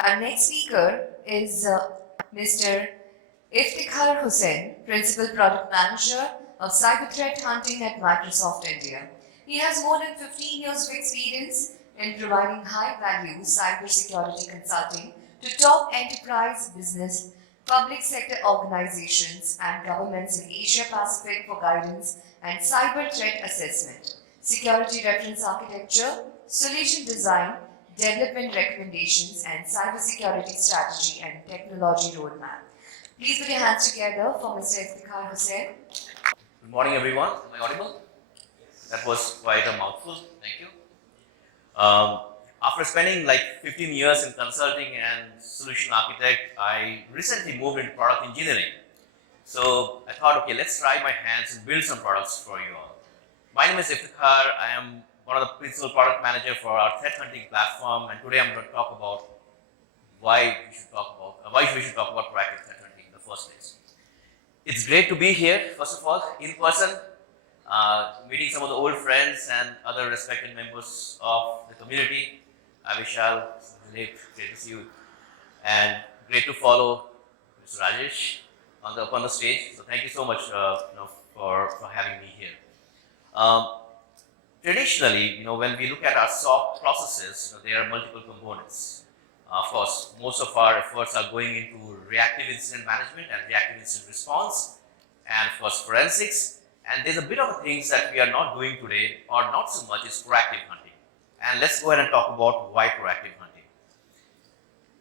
Our next speaker is Mr. Iftekhar Hussain, Principal Product Manager of Cyber Threat Hunting at Microsoft India. He has more than 15 years of experience in providing high-value cybersecurity consulting to top enterprise business, public sector organizations and governments in Asia Pacific for guidance and cyber threat assessment, security reference architecture, solution design, development recommendations, and cybersecurity strategy and technology roadmap. Please put your hands together for Mr. Iftekhar Hussain. Good morning, everyone. Am I audible? That was quite a mouthful. Thank you. After spending like 15 years in consulting and solution architect, I recently moved into product engineering. So I thought, okay, let's try my hands and build some products for you all. My name is Iftekhar. I am one of the principal product manager for our threat hunting platform, and today I'm going to talk about why we should talk about proactive threat hunting in the first place. It's great to be here, first of all, in person, meeting some of the old friends and other respected members of the community. Vishal, great to see you, and great to follow Mr. Rajesh on the stage. So thank you so much, for having me here. Traditionally, when we look at our SOC processes, there are multiple components. Of course, most of our efforts are going into reactive incident management and reactive incident response, and of course forensics. And there's a bit of things that we are not doing today, or not so much, is proactive hunting. And let's go ahead and talk about why proactive hunting.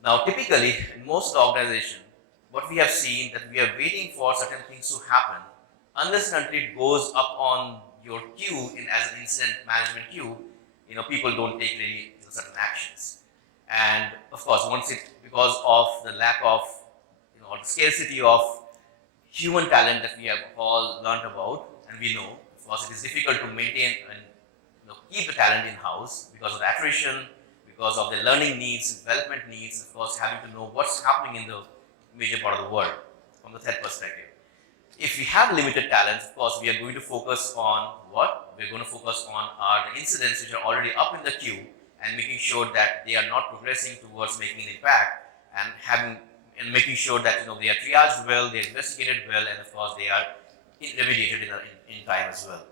Now, typically, in most organizations, what we have seen that we are waiting for certain things to happen, unless and until it goes up on your queue as an incident management queue, people don't take any certain actions. And of course, because of the lack of, or the scarcity of human talent that we have all learned about, and we know, of course, it is difficult to maintain and keep the talent in-house because of the attrition, because of the learning needs, development needs, of course, having to know what's happening in the major part of the world from the threat perspective. If we have limited talents, of course, we are going to focus on what? We're going to focus on the incidents which are already up in the queue and making sure that they are not progressing towards making an impact and making sure that they are triaged well, they are investigated well, and of course they are remediated in time as well.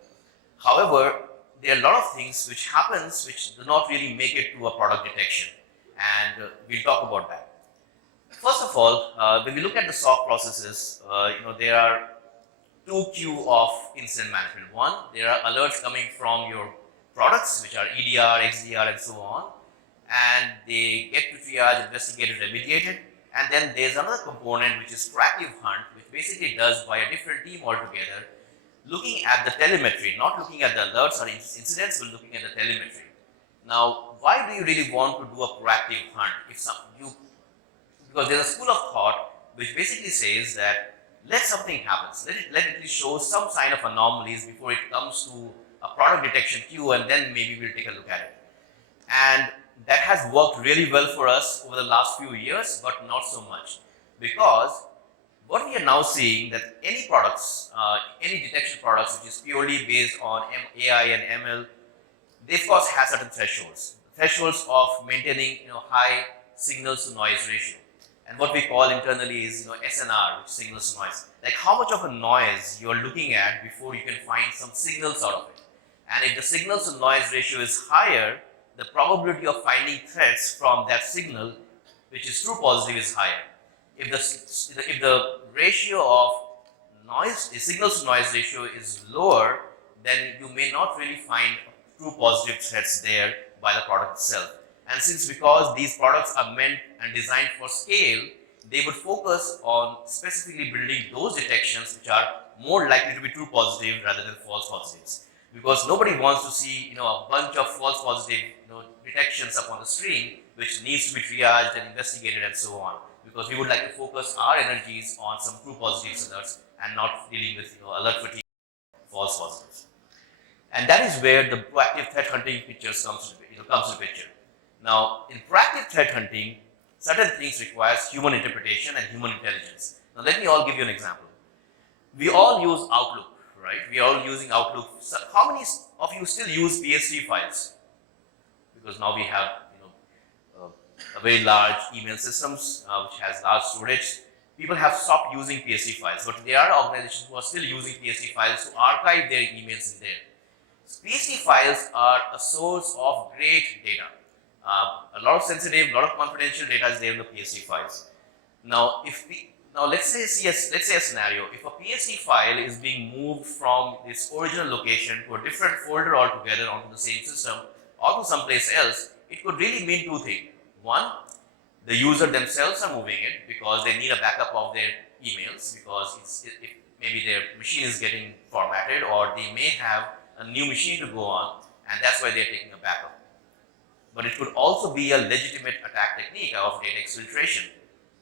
However, there are a lot of things which happens which do not really make it to a product detection, and we'll talk about that. First of all, when we look at the SOC processes, there are two queues of incident management. One, there are alerts coming from your products, which are EDR, XDR, and so on, and they get to triage, investigated, remediated. And then there's another component which is proactive hunt, which basically does by a different team altogether, looking at the telemetry, not looking at the alerts or incidents, but looking at the telemetry. Now, why do you really want to do a proactive hunt? Because there's a school of thought which basically says that let something happen, let it show some sign of anomalies before it comes to a product detection queue, and then maybe we'll take a look at it. And that has worked really well for us over the last few years, but not so much, because what we are now seeing that any products, any detection products which is purely based on AI and ML, they of course have certain thresholds of maintaining high signals to noise ratio. And what we call internally is SNR, which signals to noise. Like how much of a noise you're looking at before you can find some signals out of it. And if the signals to noise ratio is higher, the probability of finding threats from that signal, which is true positive, is higher. If the ratio of signals to noise ratio is lower, then you may not really find true positive threats there by the product itself. And because these products are meant and designed for scale, they would focus on specifically building those detections which are more likely to be true positive rather than false positives. Because nobody wants to see a bunch of false positive detections up on the stream, which needs to be triaged and investigated and so on. Because we would like to focus our energies on some true positive alerts and not dealing with alert fatigue, false positives. And that is where the proactive threat hunting pictures comes to picture. Now, in proactive threat hunting, certain things requires human interpretation and human intelligence. Now, let me all give you an example. We all use Outlook, right? We are all using Outlook. So how many of you still use PS3 files? Because now we have very large email systems which has large storage. People have stopped using PSD files, but there are organizations who are still using PSD files to archive their emails in there. So PSD files are a source of great data. A lot of sensitive, a lot of confidential data is there in the PSD files. Now, let's say a scenario. If a PSD file is being moved from its original location to a different folder altogether onto the same system or to someplace else, it could really mean two things. One, the user themselves are moving it because they need a backup of their emails because maybe their machine is getting formatted, or they may have a new machine to go on, and that's why they're taking a backup. But it could also be a legitimate attack technique of data exfiltration.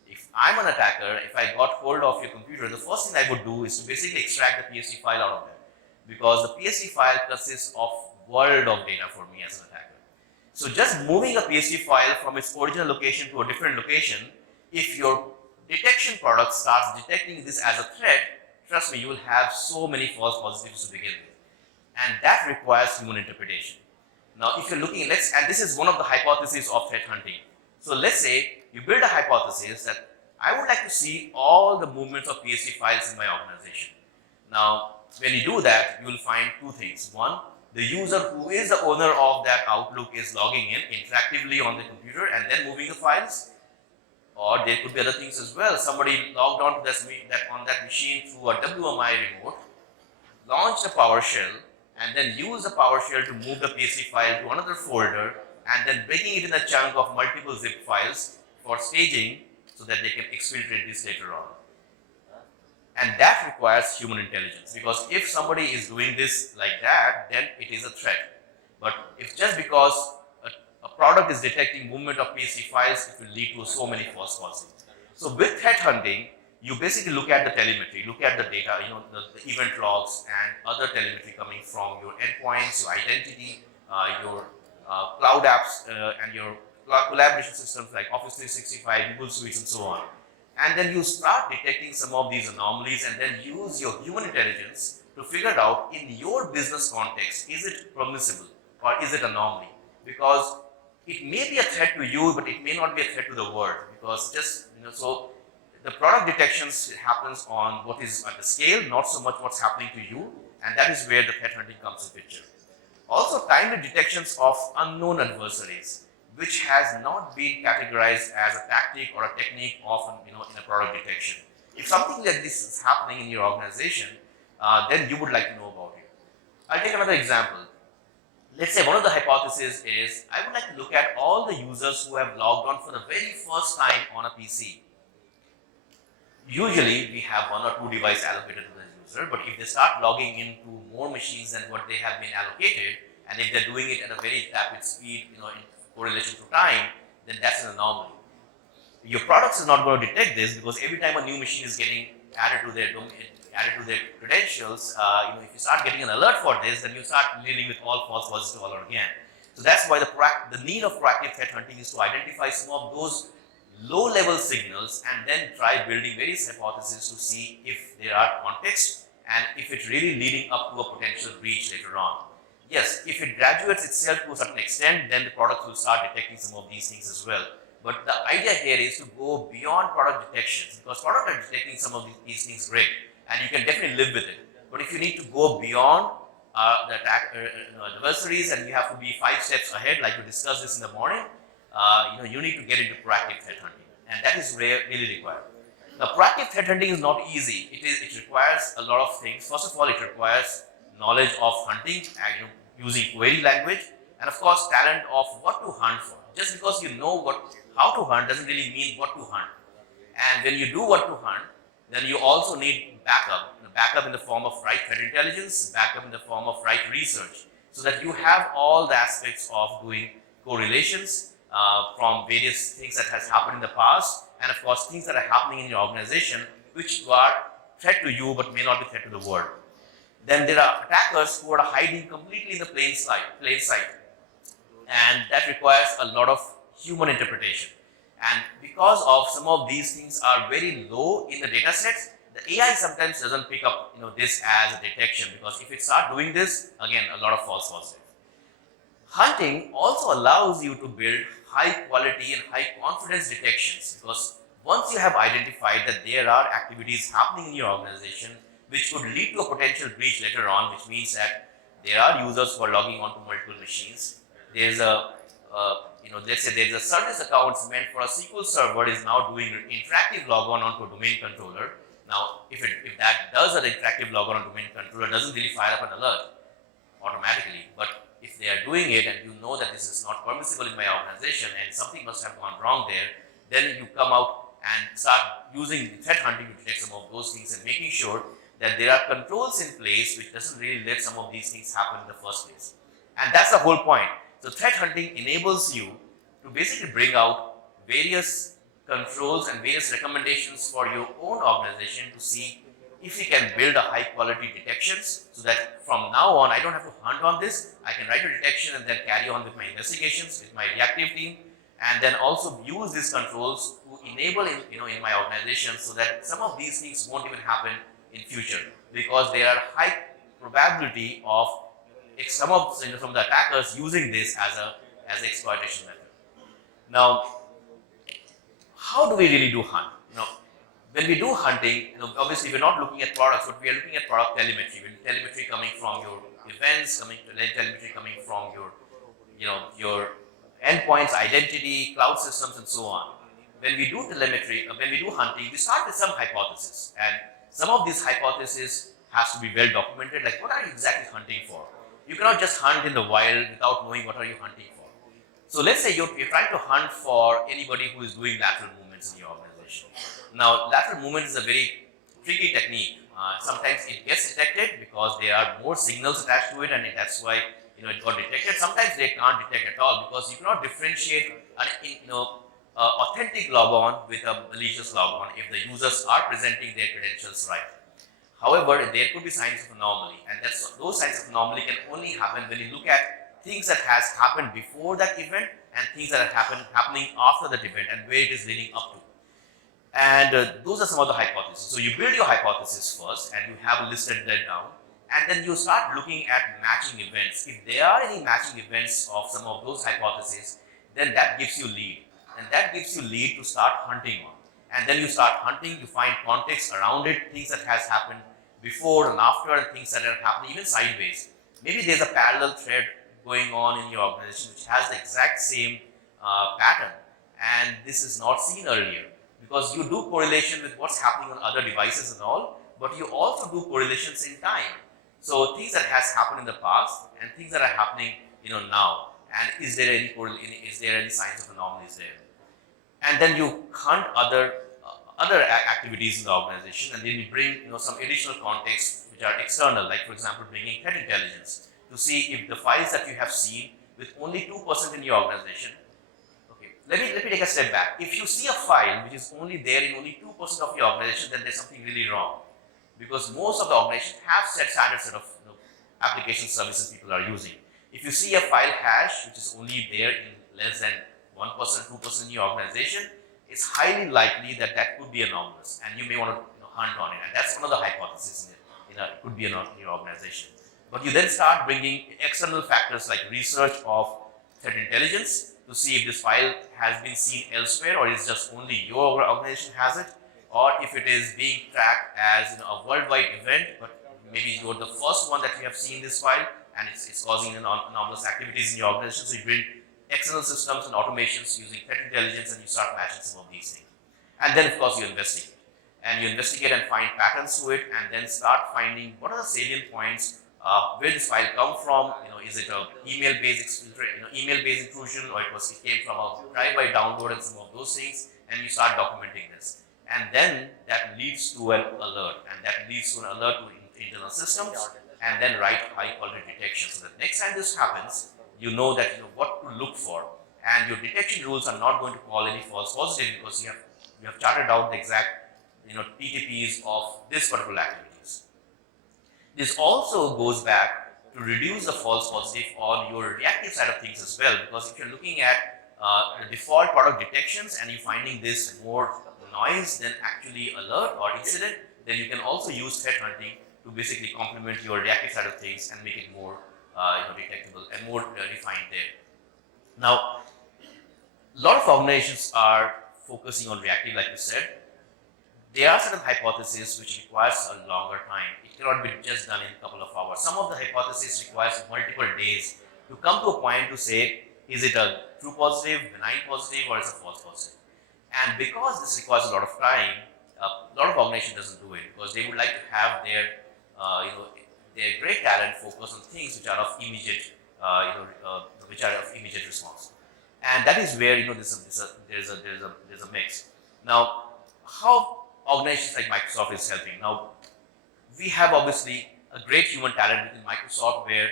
If I'm an attacker, if I got hold of your computer, the first thing I would do is to basically extract the PSD file out of there, because the PSD file consists of world of data for me as an attacker. So just moving a PSD file from its original location to a different location, if your detection product starts detecting this as a threat, trust me, you will have so many false positives to begin with. And that requires human interpretation. Now, if you're looking, and this is one of the hypotheses of threat hunting. So let's say you build a hypothesis that I would like to see all the movements of PSD files in my organization. Now, when you do that, you will find two things. One, the user who is the owner of that Outlook is logging in interactively on the computer and then moving the files. Or there could be other things as well. Somebody logged on to on that machine through a 𝗵𝗏 remote, launched a PowerShell, and then used the PowerShell to move the PSD file to another folder, and then breaking it in a chunk of multiple zip files for staging so that they can exfiltrate this later on. And that requires human intelligence, because if somebody is doing this like that, then it is a threat. But if just because a product is detecting movement of PSD files, it will lead to so many false positives. So with threat hunting, you basically look at the telemetry, look at the data, the event logs and other telemetry coming from your endpoints, your identity, your cloud apps, and your collaboration systems like Office 365, Google Suites, and so on. And then you start detecting some of these anomalies and then use your human intelligence to figure out, in your business context, is it permissible or is it anomaly? Because it may be a threat to you, but it may not be a threat to the world, because so the product detections happens on what is at the scale, not so much what's happening to you, and that is where the threat hunting comes in picture. Also, timely detections of unknown adversaries, which has not been categorized as a tactic or a technique of in a product detection. If something like this is happening in your organization, then you would like to know about it. I'll take another example. Let's say one of the hypotheses is, I would like to look at all the users who have logged on for the very first time on a PC. Usually, we have one or two devices allocated to the user, but if they start logging into more machines than what they have been allocated, and if they're doing it at a very rapid speed, in correlation to time, then that's an anomaly. Your products is not going to detect this, because every time a new machine is getting added to their credentials, if you start getting an alert for this, then you start dealing with all false positives all over again. So that's why the need of proactive threat hunting is to identify some of those low-level signals and then try building various hypotheses to see if there are context and if it's really leading up to a potential breach later on. Yes, if it graduates itself to a certain extent, then the product will start detecting some of these things as well. But the idea here is to go beyond product detections, because product are detecting some of these things great, and you can definitely live with it. But if you need to go beyond the attack adversaries, and you have to be 5 steps ahead, like we discussed this in the morning, you need to get into proactive threat hunting, and that is really required. Now, proactive threat hunting is not easy. It requires a lot of things. First of all, it requires knowledge of hunting, using query language, and of course, talent of what to hunt for. Just because you know how to hunt doesn't really mean what to hunt. And when you do what to hunt, then you also need backup in the form of right threat intelligence, backup in the form of right research, so that you have all the aspects of doing correlations from various things that has happened in the past, and of course things that are happening in your organization which are threat to you but may not be threat to the world. Then there are attackers who are hiding completely in the plain sight, and that requires a lot of human interpretation. And because of some of these things are very low in the data sets, the AI sometimes doesn't pick up this as a detection, because if it starts doing this, again, a lot of false positives. Hunting also allows you to build high quality and high confidence detections, because once you have identified that there are activities happening in your organization which could lead to a potential breach later on, which means that there are users who are logging onto multiple machines. There's a, let's say there's a service account meant for a SQL server is now doing interactive logon onto a domain controller. Now, if that does an interactive logon on domain controller, doesn't really fire up an alert automatically, but if they are doing it and you know that this is not permissible in my organization and something must have gone wrong there, then you come out and start using threat hunting to detect some of those things and making sure that there are controls in place which doesn't really let some of these things happen in the first place. And that's the whole point. So threat hunting enables you to basically bring out various controls and various recommendations for your own organization to see if we can build a high quality detections, so that from now on I don't have to hunt on this, I can write a detection and then carry on with my investigations with my reactive team, and then also use these controls to enable in my organization so that some of these things won't even happen in future, because there are high probability of some of the attackers using this as an exploitation method. Now, how do we really do hunt? When we do hunting, obviously we're not looking at products, but we are looking at product telemetry. Telemetry coming from your events, telemetry coming from your endpoints, identity, cloud systems, and so on. When we do telemetry, when we do hunting, we start with some hypothesis, and some of these hypotheses has to be well documented. Like, what are you exactly hunting for? You cannot just hunt in the wild without knowing what are you hunting for. So let's say you're trying to hunt for anybody who is doing lateral movements in your organization. Now, lateral movement is a very tricky technique. Sometimes it gets detected because there are more signals attached to it, and that's why it got detected. Sometimes they can't detect at all because you cannot differentiate an authentic logon with a malicious logon if the users are presenting their credentials right. However, there could be signs of anomaly, and those signs of anomaly can only happen when you look at things that has happened before that event and things that are happening after that event and where it is leading up to. And those are some of the hypotheses. So you build your hypothesis first and you have listed that down, and then you start looking at matching events. If there are any matching events of some of those hypotheses, then that gives you lead, and that gives you lead to start hunting on. And then you start hunting, you find context around it, things that has happened before and after, and things that are happening even sideways. Maybe there's a parallel thread going on in your organization which has the exact same pattern, and this is not seen earlier, because you do correlation with what's happening on other devices and all, but you also do correlations in time. So things that has happened in the past and things that are happening now, and is there any signs of anomalies there? And then you hunt other activities in the organization, and then you bring some additional context which are external, like for example bringing threat intelligence to see if the files that you have seen with only 2% in your organization. Okay, let me take a step back. If you see a file which is only there in only 2% of your organization, then there's something really wrong, because most of the organizations have standard set of application services people are using. If you see a file hash which is only there in less than 1%, 2% in your organization, it's highly likely that could be anomalous, and you may want to hunt on it. And that's one of the hypotheses it could be in your organization. But you then start bringing external factors like research of threat intelligence to see if this file has been seen elsewhere, or is just only your organization has it, or if it is being tracked as a worldwide event, but maybe you're the first one that you have seen this file and it's causing anomalous activities in your organization. So you build external systems and automations using threat intelligence, and you start matching some of these things. And then of course you investigate. And you investigate and find patterns to it, and then start finding what are the salient points, where this file come from. Is it a email-based intrusion, or it came from a drive-by download and some of those things, and you start documenting this. And then that leads to an alert, and that leads to an alert to internal systems, and then write high-quality detection. So that next time this happens, you know that what to look for, and your detection rules are not going to call any false positive, because you have charted out the exact TTPs of this particular activities. This also goes back to reduce the false positive on your reactive side of things as well, because if you're looking at the default product detections and you're finding this more noise than actually alert or incident, then you can also use threat hunting to basically complement your reactive side of things and make it more detectable and more refined there. Now, a lot of organizations are focusing on reactive, like you said. There are certain hypotheses which requires a longer time. It cannot be just done in a couple of hours. Some of the hypotheses requires multiple days to come to a point to say, is it a true positive, benign positive, or is it a false positive? And because this requires a lot of time, a lot of organizations doesn't do it because they would like to have their, their great talent focus on things which are of immediate, response. And that is where there's a mix. Now, how organizations like Microsoft is helping. Now, we have obviously a great human talent within Microsoft, where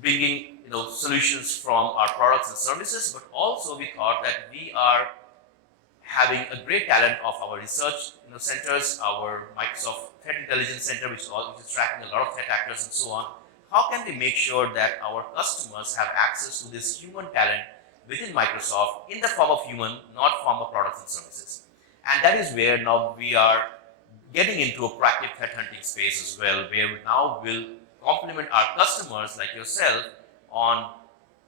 bringing solutions from our products and services, but also we thought that we are having a great talent of our research centers, our Microsoft Threat Intelligence Center, which is tracking a lot of threat actors and so on. How can we make sure that our customers have access to this human talent within Microsoft in the form of human, not form of products and services? And that is where now we are getting into a proactive threat hunting space as well, where we now will complement our customers like yourself on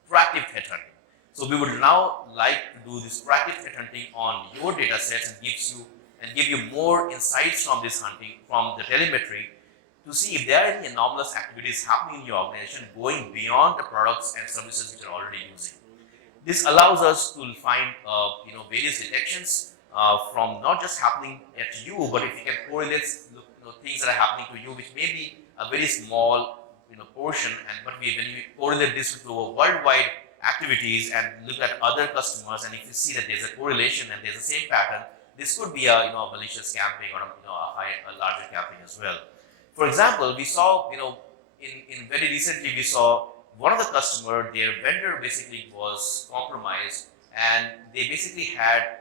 proactive threat hunting. So we would now like to do this proactive threat hunting on your data sets and give you more insights from this hunting, from the telemetry, to see if there are any anomalous activities happening in your organization going beyond the products and services which are already using. This allows us to find various detections from not just happening at you, but if you can correlate things that are happening to you, which may be a very small portion, but when you correlate this with our worldwide activities and look at other customers, and if you see that there's a correlation and there's the same pattern, this could be a malicious campaign or a larger campaign as well. For example, we saw in very recently we saw one of the customer, their vendor basically was compromised, and they basically had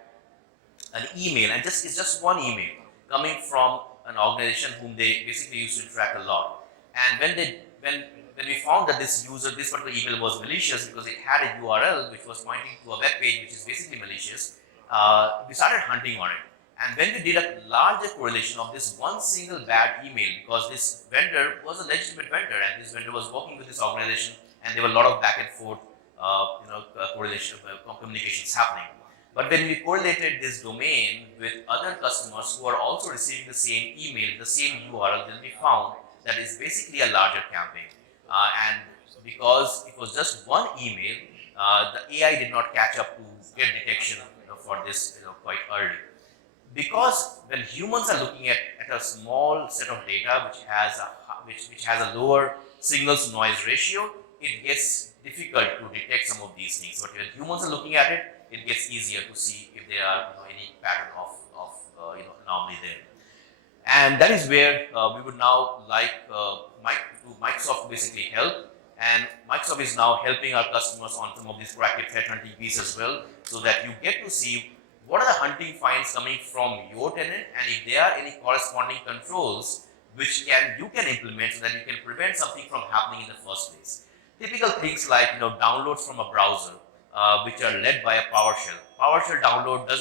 an email, and it's just one email coming from an organization whom they basically used to interact a lot. And when we found that this particular email was malicious because it had a URL which was pointing to a web page which is basically malicious, we started hunting on it. And when we did a larger correlation of this one single bad email, because this vendor was a legitimate vendor and this vendor was working with this organization, and there were a lot of back and forth correlation, communications happening. But when we correlated this domain with other customers who are also receiving the same email, the same URL, then we found that it's basically a larger campaign. And because it was just one email, the AI did not catch up to get detection for this quite early. Because when humans are looking at a small set of data which has a lower signals to noise ratio, it gets difficult to detect some of these things. But when humans are looking at it, it gets easier to see if there are any pattern of anomaly there. And that is where we would now like Microsoft to basically help. And Microsoft is now helping our customers on some of these proactive threat hunting piece as well, so that you get to see what are the hunting finds coming from your tenant, and if there are any corresponding controls which you can implement so that you can prevent something from happening in the first place. Typical things like downloads from a browser, which are led by a PowerShell. PowerShell download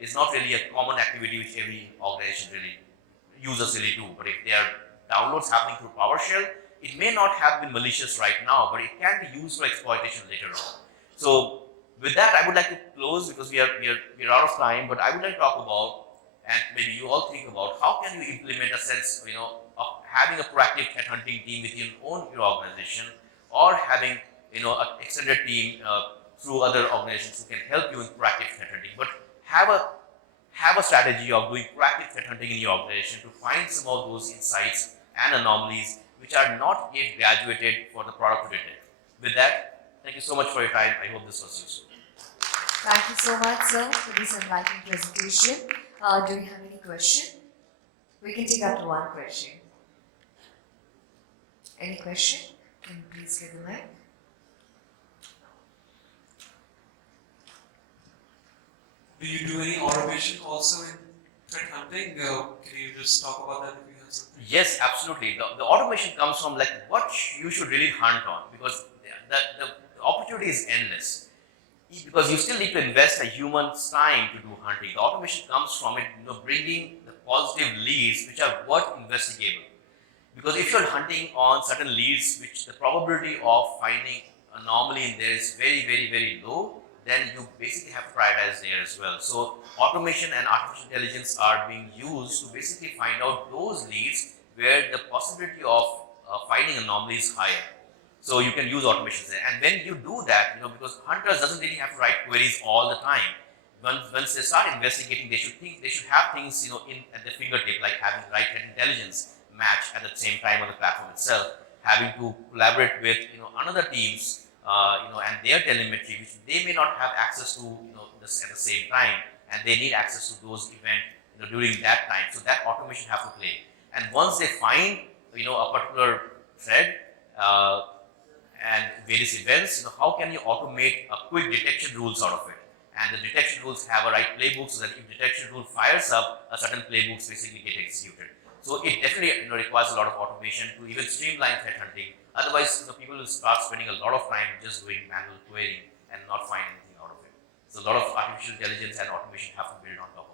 is not really a common activity which every organization users really do. But if there are downloads happening through PowerShell, it may not have been malicious right now, but it can be used for exploitation later on. So with that, I would like to close because we are out of time. But I would like to talk about, and maybe you all think about, how can you implement a sense of having a proactive threat hunting team within your organization, or having an extended team through other organizations who can help you in proactive threat hunting. But have a strategy of doing proactive threat hunting in your organization to find some of those insights and anomalies which are not yet graduated for the product to detect. With that, thank you so much for your time. I hope this was useful. Thank you so much, sir, for this enlightening presentation. Do you have any question? We can take up to one question. Any question? Can you please give the mic? Do you do any automation also in threat hunting? Can you just talk about that if you have something? Yes, absolutely. The automation comes from what you should really hunt on, because the opportunity is endless. Because you still need to invest a human's time to do hunting. The automation comes from it, bringing the positive leads which are worth investigable. Because if you're hunting on certain leads, which the probability of finding anomaly in there is very, very, very low, then you basically have to prioritize there as well. So automation and artificial intelligence are being used to basically find out those leads where the possibility of finding anomalies is higher. So you can use automations there. And when you do that, because hunters doesn't really have to write queries all the time. Once they start investigating, they should have things at their fingertip, like having right intelligence match at the same time on the platform itself, having to collaborate with another teams, and their telemetry, which they may not have access to at the same time, and they need access to those events during that time. So that automation have to play. And once they find a particular thread and various events, how can you automate a quick detection rules out of it? And the detection rules have a right playbook, so that if detection rule fires up, a certain playbooks basically get executed. So it definitely requires a lot of automation to even streamline threat hunting. Otherwise, people will start spending a lot of time just doing manual querying and not find anything out of it. So a lot of artificial intelligence and automation have to build on top of it.